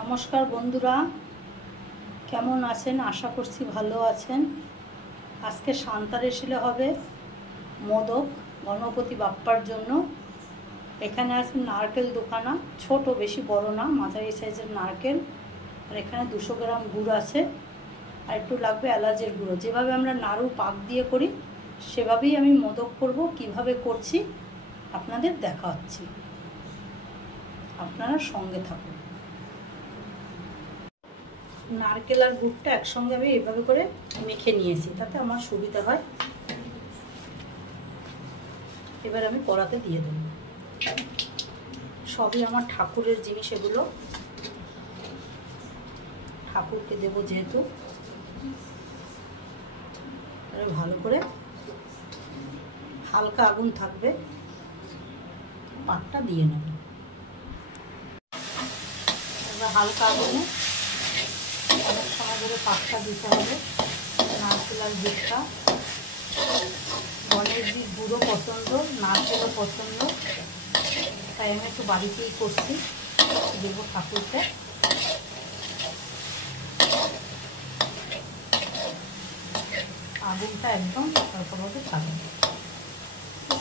নমস্কার বন্ধুরা, কেমন আছেন? আশা করছি ভালো আছেন। আজকে সান্তারেশিলে হবে মোদক গণপতি বাপ্পার জন্য। এখানে আছে নারকেল দোকানা, ছোট, বেশি বড় না, মাঝারি সাইজের নারকেল। আর এখানে 200 গ্রাম গুড় আছে, আর একটু লাগবে এলাচের গুঁড়ো। যেভাবে আমরা নাড়ু পাক দিয়ে করি সেভাবেই আমি মোদক করব। কিভাবে করছি আপনাদের দেখাচ্ছি, আপনারা সঙ্গে থাকুন। নারকেল আর গুড়টা একসঙ্গে আমি এইভাবে করে মেখে নিয়েছি, তাতে আমার সুবিধা হয়। এবার আমি কড়াতে দিয়ে দেব। সবই আমার ঠাকুরের জিনিস, এগুলো ঠাকুরকে দেব যেহেতু। ভালো করে হালকা আগুন থাকবে, পাকটা দিয়ে নেব। এবার হালকা আগুনে অনেক সময় ধরে পাকটা দিতে হবে। নারকেল আর গুড়টা, গণেশজির গুঁড়ো পছন্দ, নারকেলও পছন্দ, তাই আমি একটু বাড়িতেই করছি, দেবো ঠাকুরকে। আগুনটা একদম সতর্কভাবে থাকবে,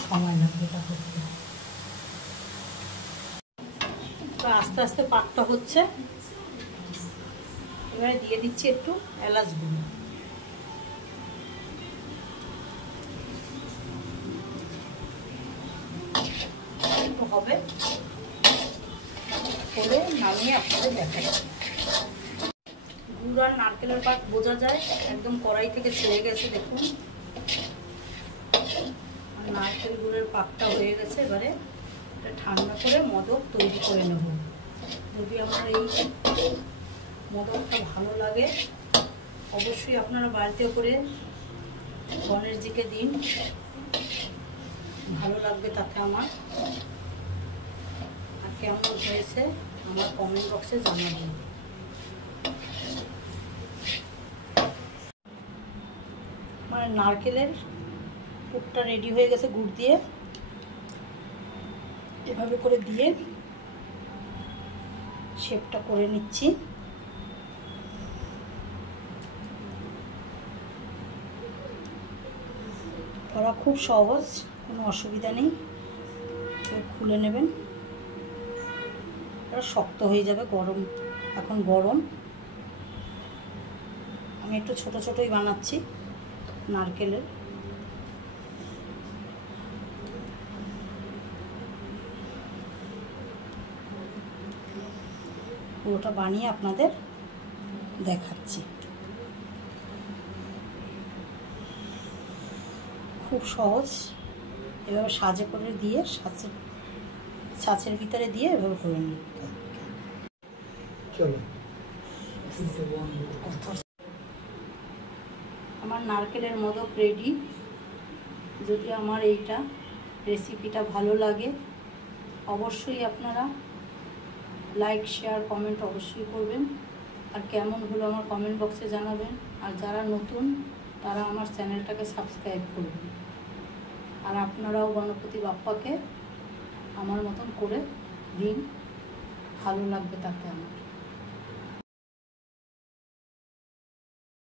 সময় লাগবে এটা করতে। তো আস্তে আস্তে পাকটা হচ্ছে। এবারে দিয়ে দিচ্ছি একটু এলাচ গুঁড়ো। একটু হবে করে নামিয়ে আপনাদের দেখাই। গুড় আর নারকেলের পাক বোঝা যায়, একদম কড়াই থেকে ছেড়ে গেছে, দেখুন। নারকেল গুড়ের পাকটা হয়ে গেছে। এবারে এটা ঠান্ডা করে মোদক তৈরি করে নেব। যদি আমার এই মোদকটা ভালো লাগে অবশ্যই আপনারা বাড়িতে করে গণেশজিকে দিন, ভালো লাগবে তাতে আমার। আর কেমন হয়েছে আমার কমেন্ট বক্সে জানাবেন। আমার নারকেলের পুরটা রেডি হয়ে গেছে গুড় দিয়ে। এভাবে করে দিয়ে শেপটা করে নিচ্ছি। করা খুব সহজ, কোনো অসুবিধা নেই। খুলে নেবেন, এটা শক্ত হয়ে যাবে, গরম, এখন গরম। আমি একটু ছোট ছোটই বানাচ্ছি নারকেলের। পুরোটা বানিয়ে আপনাদের দেখাচ্ছি। খুব সহজ। এভাবে সাজে করে দিয়ে ছাঁচের ভিতরে দিয়ে এভাবে করে নিই। চলো, আমার নারকেলের মোদক রেডি। যদি আমার এইটা রেসিপিটা ভালো লাগে অবশ্যই আপনারা লাইক, শেয়ার, কমেন্ট অবশ্যই করবেন। আর কেমন হলো আমার কমেন্ট বক্সে জানাবেন। আর যারা নতুন তারা আমার চ্যানেলটাকে সাবস্ক্রাইব করবেন। আর আপনারাও গণপতি বাপ্পাকে আমার মতন করে দিন, ভালো লাগবে তাতে আমার।